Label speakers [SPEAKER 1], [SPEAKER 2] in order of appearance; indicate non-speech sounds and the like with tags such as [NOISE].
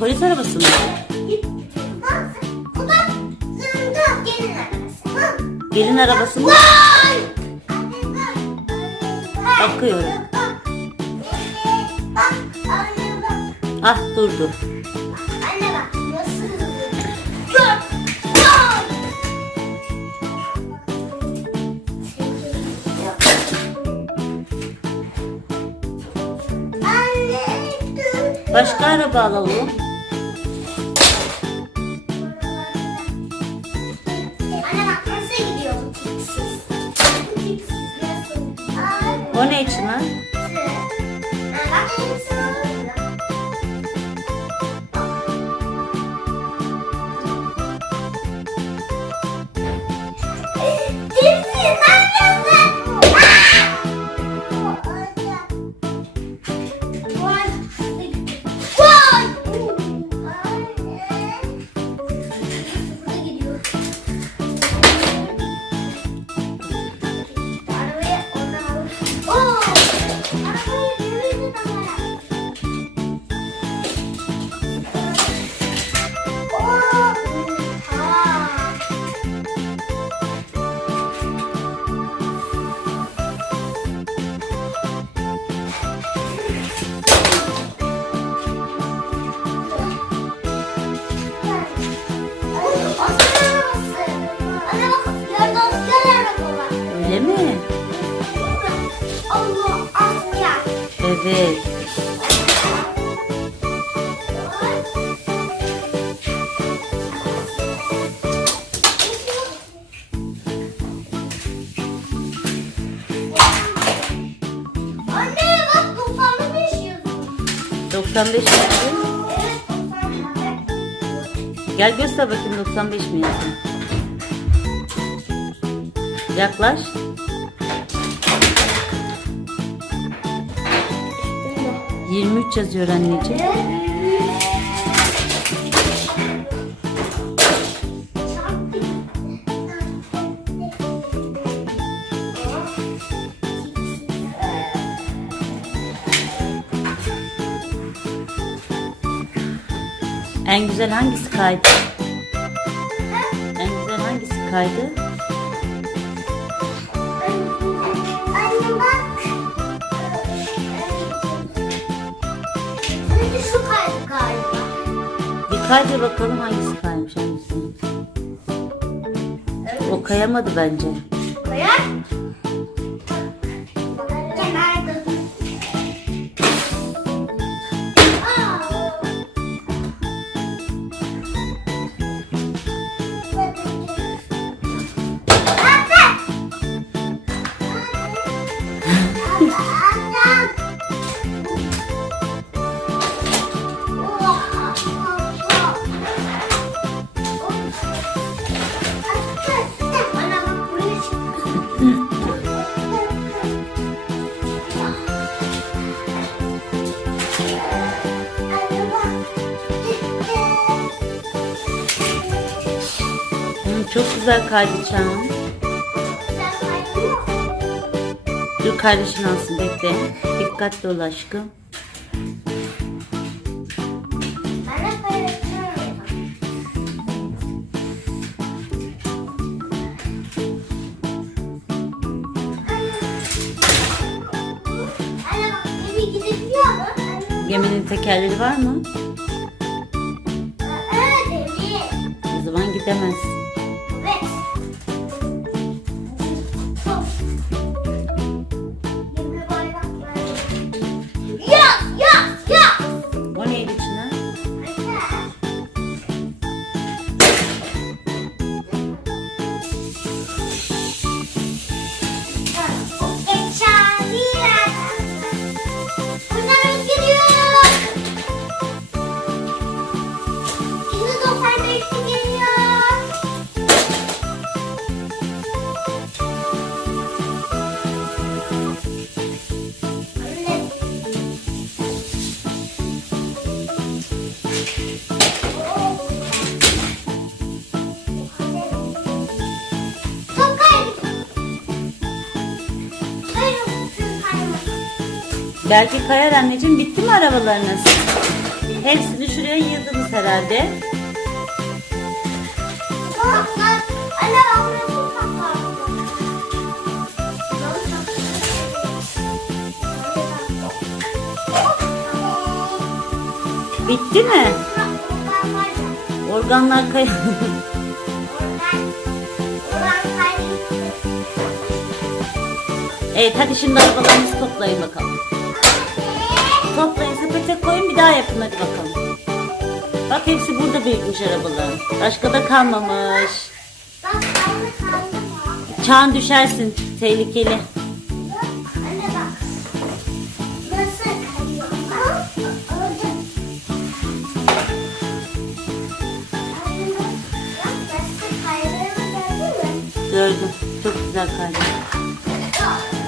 [SPEAKER 1] Polis arabası mı?
[SPEAKER 2] Gelin arabası.
[SPEAKER 1] Mı? Bakıyorum. Ah durdu.
[SPEAKER 2] Dur.
[SPEAKER 1] Başka araba alalım. O ne
[SPEAKER 2] bak
[SPEAKER 1] Evet.
[SPEAKER 2] Anne bak 95 yazıyor.
[SPEAKER 1] 95 mi? yazıyor?
[SPEAKER 2] Evet 95.
[SPEAKER 1] Gel göster bakayım 95 mi yazıyor? Yaklaş. Yirmi üç yazıyor anneciğim. En güzel hangisi kaydı? En güzel hangisi kaydı? Bir kaydır bakalım hangisi kaymış hangisi. O kayamadı bence.
[SPEAKER 2] Koyar. [LAUGHS]
[SPEAKER 1] çok güzel kaydı Çağan. Dur kardeşin alsın bekle. Dikkatli ol aşkım. Geminin tekerleri var mı? O zaman gidemez. Belki kayar anneciğim. Bitti mi arabalarınız?
[SPEAKER 2] Hepsini şuraya yığdınız herhalde. Bitti mi? Organlar kay... [LAUGHS] evet hadi şimdi arabalarınızı toplayın bakalım. Toplayın sepete koyun bir daha yapın hadi bakalım. Bak hepsi burada birikmiş arabaların. Başka da kalmamış. Çağın düşersin. Tehlikeli. Gördüm. Çok güzel kaydı.